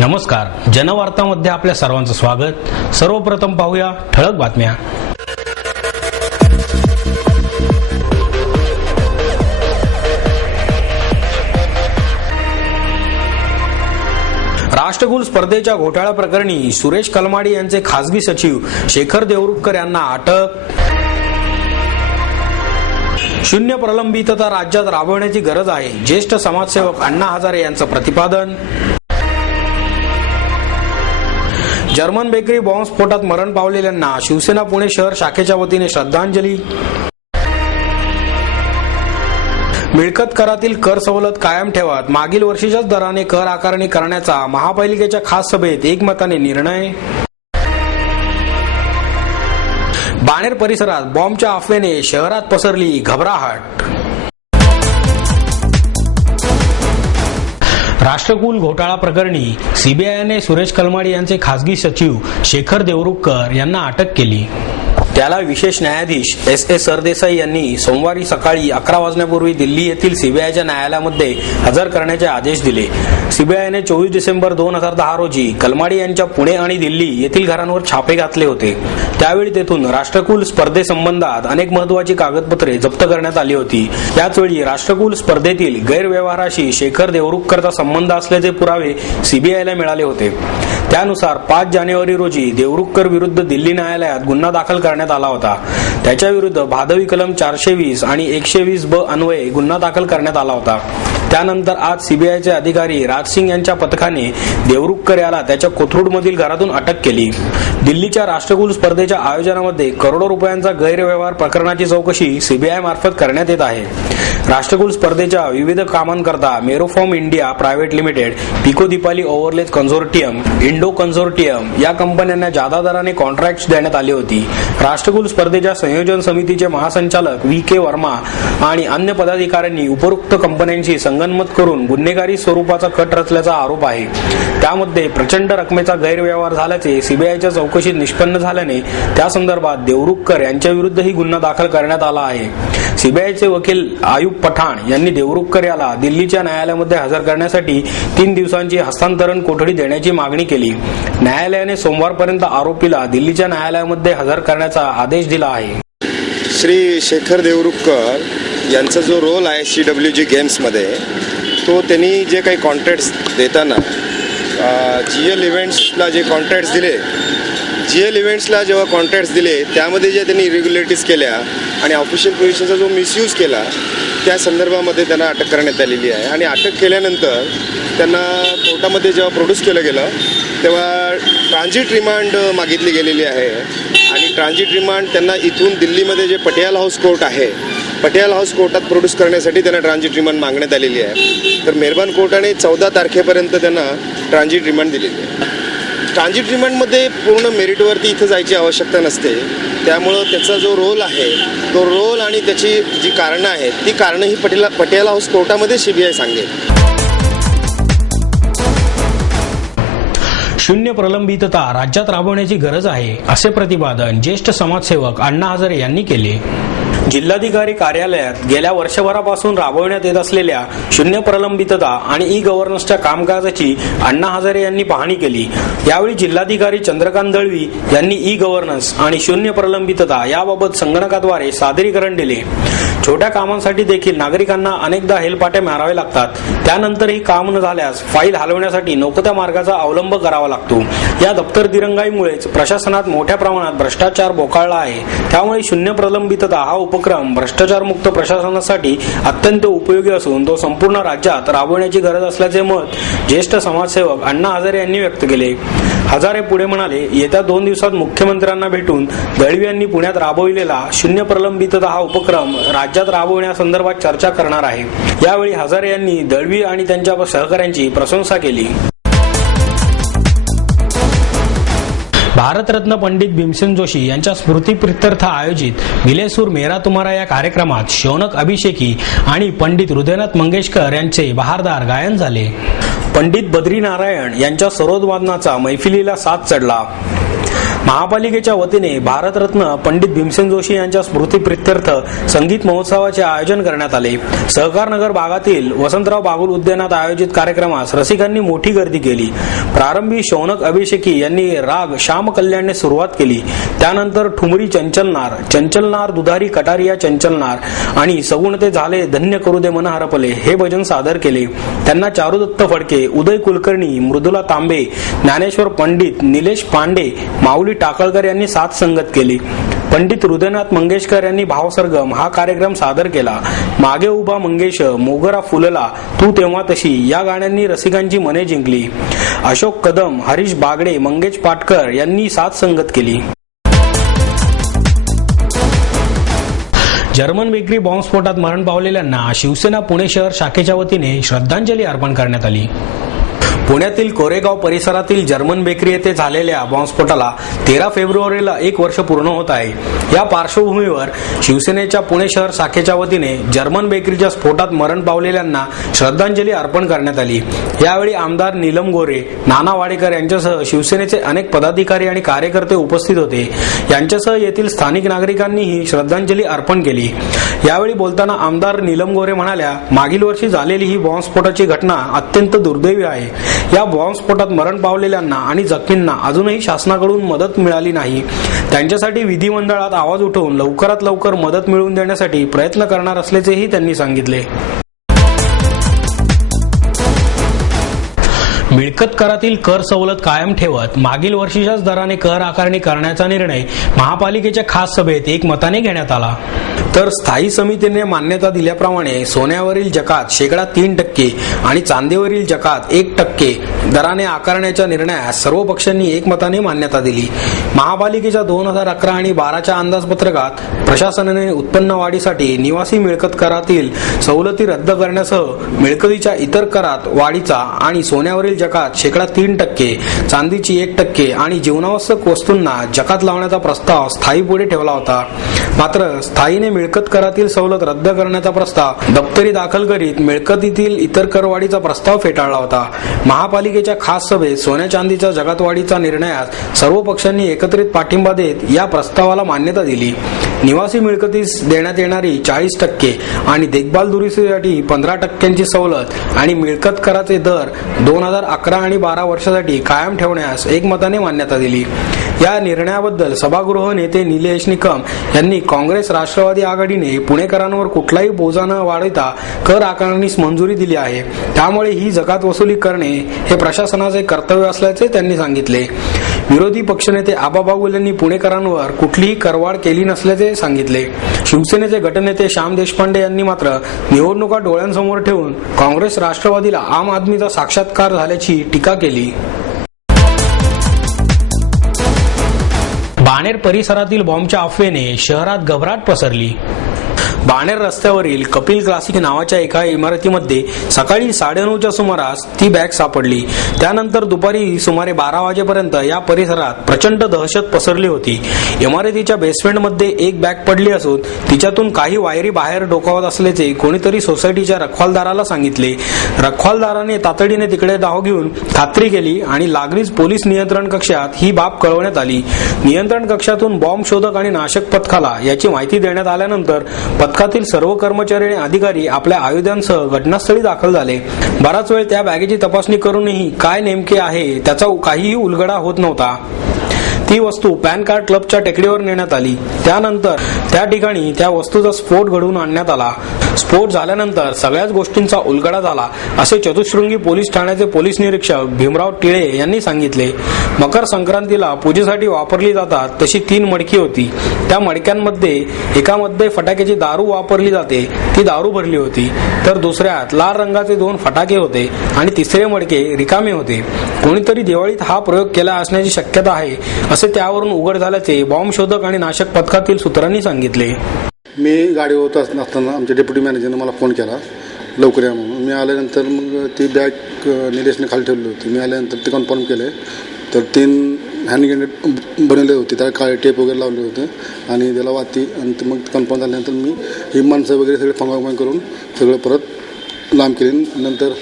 नमस्कार, जनवार्तामध्ये आपल्या सर्वांचं स्वागत। सर्वप्रथम पाहूया ठळक बातम्या। राष्ट्रकुल स्पर्धेच्या घोटाळा प्रकरणी सुरेश कलमाडी यांचे खासगी सचिव शेखर देवरुखकर यांना अटक। शून्य प्रलंबितता राज्यात राबवण्याची गरज आहे, ज्येष्ठ समाजसेवक अण्णा हजारे यांचं प्रतिपादन। जर्मन बेकरी बॉम्बस्फोटात मरण पावलेल्यांना शिवसेना पुणे शहर शाखेच्या वतीने श्रद्धांजली। मिळकत करातील कर सवलत कायम ठेवत मागील वर्षीच्याच दराने कर आकारणी करण्याचा महापालिकेच्या खास सभेत एकमताने निर्णय। बाणेर परिसरात बॉम्बच्या अफवेने शहरात पसरली घबराहट। राष्ट्रकुल घोटाळा प्रकरणी सीबीआयने सुरेश कलमाडी यांचे खासगी सचिव शेखर देवरुखकर यांना अटक केली। त्याला विशेष न्यायाधीश एस सरदेसाई यांनी सोमवारी सकाळी 11 वाजण्यापूर्वी दिल्ली येथील सीबीआयच्या न्यायालयामध्ये हजर करण्याचे आदेश दिले। सीबीआयने 24 डिसेंबर 2010 रोजी कलमाडी यांच्या पुणे आणि दिल्ली येथील घरांवर छापे घातले होते। त्यावेळी तेथून राष्ट्रकुल स्पर्धेसंबंधात अनेक महत्त्वाची कागदपत्रे जप्त करण्यात आली होती। याचवेळी राष्ट्रकुल स्पर्धेतील गैरव्यवहाराशी शेखर देवरुखकरचा संबंध असल्याचे पुरावे सीबीआयला मिळाले होते। त्यानुसार 5 जानेवारी रोजी देवरुखकर विरुद्ध दिल्ली न्यायालयात गुन्हा दाखल करण्यात आला होता। त्याच्या विरुद्ध भादवी कलम 420 आणि 120 ब अन्वये गुन्हा दाखल करण्यात आला होता। त्यानंतर आज सीबीआयचे अधिकारी राजसिंग यांच्या पथकाने देवरुखकर याला त्याच्या कोथरूडमधील घरातून अटक केली। दिल्लीच्या राष्ट्रकुल स्पर्धेच्या आयोजनामध्ये करोडो रुपयांचा गैरव्यवहार प्रकरणाची चौकशी सीबीआय मार्फत करण्यात येत आहे। राष्ट्रकुल स्पर्धेच्या विविध कामांकरता मेरोफॉर्म India private limited, Pico Deepali overlays consortium, Indo consortium या कंपन्यांना जादा दराने कॉन्ट्रॅक्ट्स देण्यात आली होती। राष्ट्रकुल स्पर्धेच्या संयोजन समितीचे महासंचालक व्ही.के. वर्मा आणि अन्य पदाधिकाऱ्यांनी उपरोक्त कंपन्यांशी संगनमत करून गुन्हेगारी स्वरूपाचा कट रचल्याचा आरोप आहे। त्यामध्ये प्रचंड रकमेचा गैरव्यवहार झाल्याचे सीबीआयच्या चौकशीत निष्पन्न झाल्याने त्या संदर्भात देवरुखकर यांच्या विरुद्धही गुन्हा दाखल करण्यात आला आहे। सीबीआयचे वकील आयुब पठाण यांनी देवरुखकर याला दिल्लीच्या न्यायालयामध्ये हजर करण्यासाठी 3 दिवसांची हस्तांतरण कोठडी देण्याची मागणी केली। न्यायालयाने सोमवारपर्यंत आरोपीला दिल्लीच्या न्यायालयामध्ये हजर करण्याचा आदेश दिला आहे। श्री शेखर देवरुखकर यांचा जो रोल आहे CWG गेम्समध्ये, तो त्यांनी जे काही कॉन्ट्रॅक्ट्स देताना GL इव्हेंट्सला जे कॉन्ट्रॅक्ट्स दिले, GL इव्हेंट्सला जेव्हा कॉन्ट्रॅक्ट्स दिले त्यामध्ये जे त्यांनी इरेग्युलरिटीज केल्या आणि ऑफिशियल प्रोव्हिजनचा जो मिसयूज केला त्या संदर्भामध्ये त्यांना अटक करण्यात आलेली आहे। आणि अटक केल्यानंतर त्यांना कोर्टामध्ये जेव्हा प्रोड्यूस केलं गेलं तेव्हा ट्रान्झिट रिमांड मागितली गेलेली आहे। आणि ट्रान्झिट रिमांड त्यांना इथून दिल्लीमध्ये जे पटियाला हाऊस कोर्ट आहे, पटियाला हाऊस कोर्टात प्रोड्यूस करण्यासाठी त्यांना ट्रान्झिट रिमांड मागण्यात आलेली आहे। तर मेहरबान कोर्टाने 14 तारखेपर्यंत त्यांना ट्रान्झिट रिमांड दिलेली आहे। ट्रान्झिट रिमांडमध्ये पूर्ण मेरिटवरती इथं जायची आवश्यकता नसते। त्यामुळं त्याचा जो रोल आहे तो रोल आणि त्याची जी कारणं आहेत ती कारणं ही पटियाला हाऊस कोर्टामध्ये सीबीआय सांगेल। शून्य प्रलंबितता राज्यात राबवण्याची गरज आहे, असे प्रतिपादन ज्येष्ठ समाजसेवक अण्णा हजारे यांनी केले। जिल्हाधिकारी कार्यालयात गेल्या वर्षभरापासून राबवण्यात येत असलेल्या शून्य प्रलंबितता आणि ई-गव्हर्नन्सच्या कामकाजाची अण्णा हजारे यांनी पाहणी केली। यावेळी जिल्हाधिकारी चंद्रकांत दळवी यांनी ई-गव्हर्नन्स आणि शून्य प्रलंबितता याबाबत संगणकाद्वारे सादरीकरण दिले। छोट्या कामांसाठी देखील नागरिकांना अनेकदा हेलपाटे मारावे लागतात। त्यानंतरही काम न झाल्यास फाईल हलवण्यासाठी नको त्या मार्गाचा अवलंब करावा लागतो। या दप्तर दिरंगाईमुळेच प्रशासनात मोठ्या प्रमाणात भ्रष्टाचार बोकाळला आहे। त्यामुळे शून्य प्रलंबितता हा उपक्रम भ्रष्टाचारमुक्त प्रशासनासाठी अत्यंत उपयोगी असून तो संपूर्ण राज्यात राबवण्याची गरज असल्याचे मत ज्येष्ठ समाजसेवक अण्णा हजारे यांनी व्यक्त केले। हजारे पुढे म्हणाले, येत्या 2 दिवसात मुख्यमंत्र्यांना भेटून दळवी यांनी पुण्यात राबविलेला शून्य प्रलंबितता हा उपक्रम राज्यात राबवण्यासंदर्भात चर्चा करणार आहे। यावेळी हजारे यांनी दळवी आणि त्यांच्या सहकाऱ्यांची प्रशंसा केली। भारतरत्न पंडित भीमसेन जोशी यांच्या स्मृतीप्रित्यर्थ आयोजित मिले सूर मेरा तुम्हारा या कार्यक्रमात शौनक अभिषेकी आणि पंडित हृदयनाथ मंगेशकर यांचे बहारदार गायन झाले। पंडित बद्रीनारायण यांच्या सरोद वादनाचा मैफिलीला साथ चढला। महापालिकेच्या वतीने भारतरत्न पंडित भीमसेन जोशी यांच्या स्मृतीप्रित्यर्थ संगीत महोत्सवाचे आयोजन करण्यात आले. सहकार नगर भागातील वसंतराव बागुल उद्यानात आयोजित कार्यक्रमास रसिकांनी मोठी गर्दी केली. प्रारंभी शौनक अभिषेकी यांनी राग श्याम कल्याणने सुरुवात केली. त्यानंतर ठुमरी चंचलनार, चंचलनार दुधारी कटारिया चंचलनार आणि सगुणते झाले धन्य करू दे मन हरपले हे भजन सादर केले. त्यांना चारुदत्त फडके, उदय कुलकर्णी, मृदुला तांबे, ज्ञानेश्वर पंडित, निलेश पांडे, माऊली टाकळकर यांनी साथ संगत केली. पंडित हृदयनाथ मंगेशकर यांनी भावसरगम हा कार्यक्रम सादर केला. मागे उभा मंगेश, मोगरा फुलला, तू तेव्हा तशी या गाण्यांनी रसिकांची मने जिंकली. अशोक कदम, हरीश बागडे, मंगेश पाटकर यांनी साथ संगत केली. जर्मन बेकरी बॉम्बस्फोटात मरण पावलेल्यांना शिवसेना पुणे शहर शाखेच्या वतीने श्रद्धांजली अर्पण करण्यात आली. पुण्यातील कोरेगाव परिसरातील जर्मन बेकरी येथे झालेल्या बॉम्बस्फोटाला 13 फेब्रुवारीला 1 वर्ष पूर्ण होत आहे. या पार्श्वभूमीवर शिवसेनेच्या पुणे शहर शाखेच्या वतीने जर्मन बेकरीच्या स्फोटात मरण पावलेल्यांना श्रद्धांजली अर्पण करण्यात आली. यावेळी आमदार नीलम गोरे, नाना वाडेकर यांच्यासह शिवसेनेचे अनेक पदाधिकारी आणि कार्यकर्ते उपस्थित होते. यांच्यासह येथील स्थानिक नागरिकांनीही श्रद्धांजली अर्पण केली. यावेळी बोलताना आमदार नीलम गोरे म्हणाल्या, मागील वर्षी झालेली ही बॉम्बस्फोटाची घटना अत्यंत दुर्दैवी आहे. या बॉम्बस्फोटात मरण पावलेल्यांना आणि जखमींना अजूनही शासनाकडून मदत मिळाली नाही. त्यांच्यासाठी विधिमंडळात आवाज उठवून लवकरात लवकर मदत मिळवून देण्यासाठी प्रयत्न करणार असल्याचेही त्यांनी सांगितले. मिळकत करातील कर सवलत कायम ठेवत मागील वर्षीच्याच दराने कर आकारणी करण्याचा निर्णय महापालिकेच्या खास सभेत एकमताने घेण्यात आला. तर स्थायी समितीने मान्यता दिल्याप्रमाणे सोन्यावरील जकात 3% आणि चांदीवरील जकात 1% दराने आकारण्याच्या निर्णयास सर्व पक्षांनी एकमताने मान्यता दिली. महापालिकेच्या 2011 आणि 12च्या अंदाजपत्रकात प्रशासनाने उत्पन्न वाढीसाठी निवासी मिळकत करातील सवलती रद्द करण्यासह मिळकतीच्या इतर करात वाढीचा आणि सोन्यावरील जकात 3%, चांदीची 1% आणि जीवनावश्यक वस्तूंना जकात लावण्याचा प्रस्ताव स्थायी पुढे ठेवला होता. मात्र स्थायीने मिळकत करातील सवलत रद्द करण्याचा प्रस्ताव दप्तरी दाखल करीत मिळकतीतील इतर करवाढीचा प्रस्ताव फेटाळला होता. महापालिकेच्या खास सभेत सोन्या चांदीच्या जकात वाढीचा निर्णयास सर्व पक्षांनी एकत्रित पाठिंबा देत या प्रस्तावाला मान्यता दिली. निवासी मिळकतीस देण्यात येणारी 40% आणि देखभाल दुरुस्तीसाठी 15% सवलत आणि मिळकत कराचे दर 2011 आणि 12 वर्षासाठी कायम ठेवण्यास एकमताने मान्यता दिली. या निर्णयाबद्दल सभागृह नेते निलेश निकम यांनी काँग्रेस राष्ट्रवादी आघाडीने पुणेकरांवर कुठलाही बोजा न वाढवता कर आकारणीस मंजुरी दिली आहे. त्यामुळे ही जकात वसुली करणे हे प्रशासनाचे कर्तव्य असल्याचे त्यांनी सांगितले. विरोधी पक्षनेते आबा बागुल यांनी पुणेकरांवर कुठलीही करवाढ केली नसल्याचे सांगितले. शिवसेनेचे गटनेते श्याम देशपांडे यांनी मात्र निवडणुका डोळ्यांसमोर ठेवून काँग्रेस राष्ट्रवादीला आम आदमीचा साक्षात्कार झाल्याची टीका केली. बाणेर परिसरातील बॉम्बच्या अफवेने शहरात घबराट पसरली. बाणेर रस्त्यावरील कपिल क्लासिक नावाच्या एका इमारतीमध्ये सकाळी 9:30च्या सुमारास ती बॅग सापडली. त्यानंतर दुपारी सुमारे 12 वाजेपर्यंत या परिसरात प्रचंड दहशत पसरली होती. इमारतीच्या बेसमेंटमध्ये एक बॅग पडली असून तिच्यातून काही वायरी बाहेर डोकावत असल्याचे कोणीतरी सोसायटीच्या रखवालदाराला सांगितले. रखवालदाराने तातडीने तिकडे धाव घेऊन खात्री केली आणि लागलीच पोलीस नियंत्रण कक्षात ही बाब कळवण्यात आली. नियंत्रण कक्षातून बॉम्ब शोधक आणि नाशक पथकाला याची माहिती देण्यात आल्यानंतर पथकातील सर्व कर्मचारी आणि अधिकारी आपल्या आयुधांसह घटनास्थळी दाखल झाले. बराच वेळ त्या बॅगेची तपासणी करूनही काय नेमके आहे त्याचा काहीही उलगडा होत नव्हता. ती वस्तू पॅन कार्ड क्लबच्या टेकडीवर नेण्यात आली. त्यानंतर त्या ठिकाणी त्या वस्तूचा स्फोट घडवून आणण्यात आला. स्फोट झाल्यानंतर सगळ्याच गोष्टींचा उलगडा झाला असे चतुशृंगी पोलीस ठाण्याचे पोलीस निरीक्षक भीमराव टिळे यांनी सांगितले. मकर संक्रांतीला पूजेसाठी वापरली जातात तशी 3 मडकी होती. त्या मडक्यांमध्ये एकामध्ये फटाक्याची दारू वापरली जाते ती दारू भरली होती, तर दुसऱ्यात लाल रंगाचे 2 फटाके होते आणि तिसरे मडके रिकामे होते. कोणीतरी दिवाळीत हा प्रयोग केला असण्याची शक्यता आहे असे त्यावरून उघड झाल्याचे बॉम्ब शोधक आणि नाशक पथकातील सूत्रांनी सांगितले. मी गाडी होत असताना आमच्या डेप्युटी मॅनेजरने मला फोन केला लवकर या म्हणून. मी आल्यानंतर मग ती बॅग निलेशने खाली ठेवली होती. मी आल्यानंतर ते कन्फर्म केले तर 3 हँड ग्रेनेड बनवले होते, त्याला काळे टेप वगैरे लावले होते आणि त्याला वाती आणि मग कन्फर्म झाल्यानंतर मी ही माणसं वगैरे सगळे फंगाफंग करून सगळं परत लांब केले. नंतर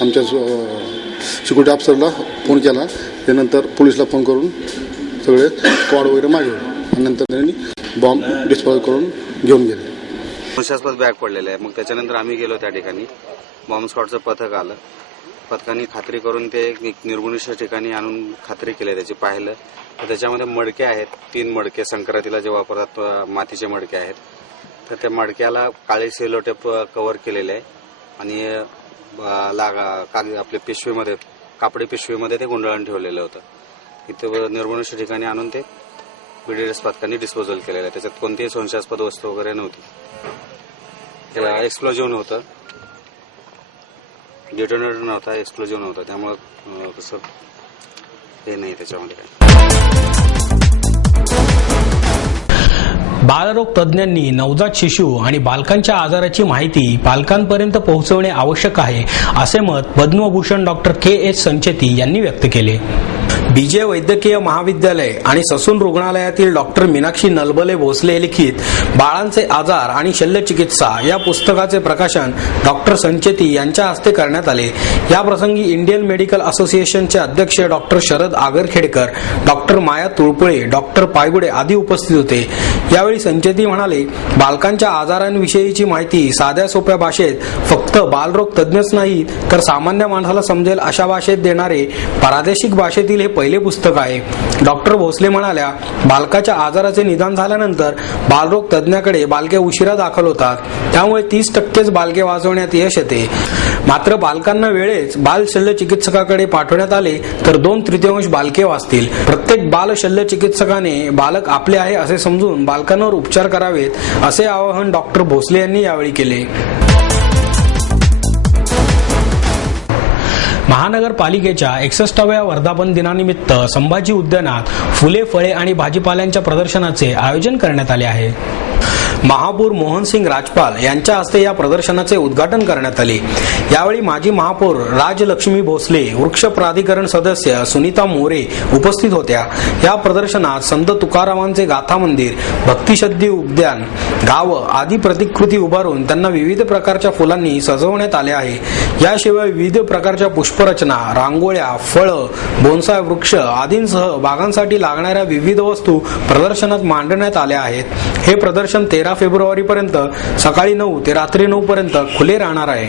आमच्या सिक्युरिटी ऑफिसरला फोन केला, त्यानंतर पोलिसला फोन करून सगळे स्क्वॉड वगैरे मागवले आणि नंतर त्यांनी बॉम्ब डिस्पोज करून घेऊन गेले. संशयास्पद बॅग पडलेलं आहे. मग त्याच्यानंतर आम्ही गेलो त्या ठिकाणी. बॉम्ब स्क्वॉडचं पथक आलं. पथकाने खात्री करून ते निर्गुणिष्ठ ठिकाणी आणून खात्री केली, त्याची पाहिलं तर त्याच्यामध्ये मडके आहेत. 3 मडके संक्रांतीला जे वापरतात मातीचे मडके आहेत. तर त्या मडक्याला काळे सेलोटेप कव्हर केलेले आहे आणि आपल्या पिशवीमध्ये, कापडी पिशवीमध्ये ते गुंडाळून ठेवलेलं होतं. इथे निर्गुणिष्ठ ठिकाणी आणून ते बीडीएस पथकांनी डिस्पोजल केलेलं आहे. त्याच्यात कोणतीही संशयास्पद वस्तू वगैरे नव्हती. एक्सप्लोजन होतं, डिटोनेटर नव्हता, एक्सप्लोजन होतं. त्यामुळं तसं हे नाही त्याच्यामध्ये काय. बालरोग तज्ज्ञांनी नवजात शिशु आणि बालकांच्या आजाराची माहिती पालकांपर्यंत पोहोचवणे आवश्यक आहे, असे मत पद्मभूषण डॉक्टर KH संचेती यांनी व्यक्त केले. BJ वैद्यकीय महाविद्यालय आणि ससून रुग्णालयातील डॉक्टर मीनाक्षी नलबले भोसले लिखित बाळांचे आजार आणि शल्यचिकित्सा या पुस्तकाचे प्रकाशन डॉक्टर संचेती यांच्या हस्ते करण्यात आले. या प्रसंगी इंडियन मेडिकल असोसिएशनचे अध्यक्ष डॉक्टर शरद आगरखेडकर, डॉक्टर माया तुळपुळे, डॉक्टर पायगुडे आदी उपस्थित होते. यावेळी संचेती म्हणाले, बालकांच्या आजारांविषयीची माहिती साध्या सोप्या भाषेत फक्त बालरोग तज्ज्ञच नाही तर सामान्य माणसाला समजेल अशा भाषेत देणारे प्रादेशिक भाषेतील हे पहिले पुस्तक आहे. डॉक्टर भोसले म्हणाल्या, बालकाच्या आजाराचे निदान झाल्यानंतर बालरोग तज्ज्ञाकडे बालके उशिरा दाखल होतात. त्यामुळे 30% बालके वाचवण्यात यश येते. मात्र बालकांना वेळेच बाल शल्य चिकित्सकाकडे पाठवण्यात आले तर 2/3 बालके वाचतील. प्रत्येक बाल शल्य चिकित्सकाने बालक आपले आहे असे समजून बालकांवर उपचार करावेत, असे आवाहन डॉक्टर भोसले यांनी यावेळी केले. महानगरपालिकेच्या 61व्या वर्धापन दिनानिमित्त संभाजी उद्यानात फुले, फळे आणि भाजीपाल्यांच्या प्रदर्शनाचे आयोजन करण्यात आले आहे. महापौर मोहनसिंग राजपाल यांच्या हस्ते या प्रदर्शनाचे उद्घाटन करण्यात आले. यावेळी माजी महापौर राजलक्ष्मी भोसले, वृक्ष प्राधिकरण सदस्य सुनीता मोरे उपस्थित होत्या. या प्रदर्शनात संत तुकारामांचे गाथा मंदिर, भक्तिशद्धी उद्यान, गाव आदी प्रतिकृती उभारून त्यांना विविध प्रकारच्या फुलांनी सजवण्यात आले आहे. याशिवाय विविध प्रकारच्या पुष्परचना, रांगोळ्या, फळं, बोन्साय वृक्ष आदींसह बागांसाठी लागणाऱ्या विविध वस्तू प्रदर्शनात मांडण्यात आल्या आहेत. हे प्रदर्शन 13 फेब्रुवारीपर्यंत सकाळी 9 ते रात्री 9 पर्यंत खुले राहणार आहे.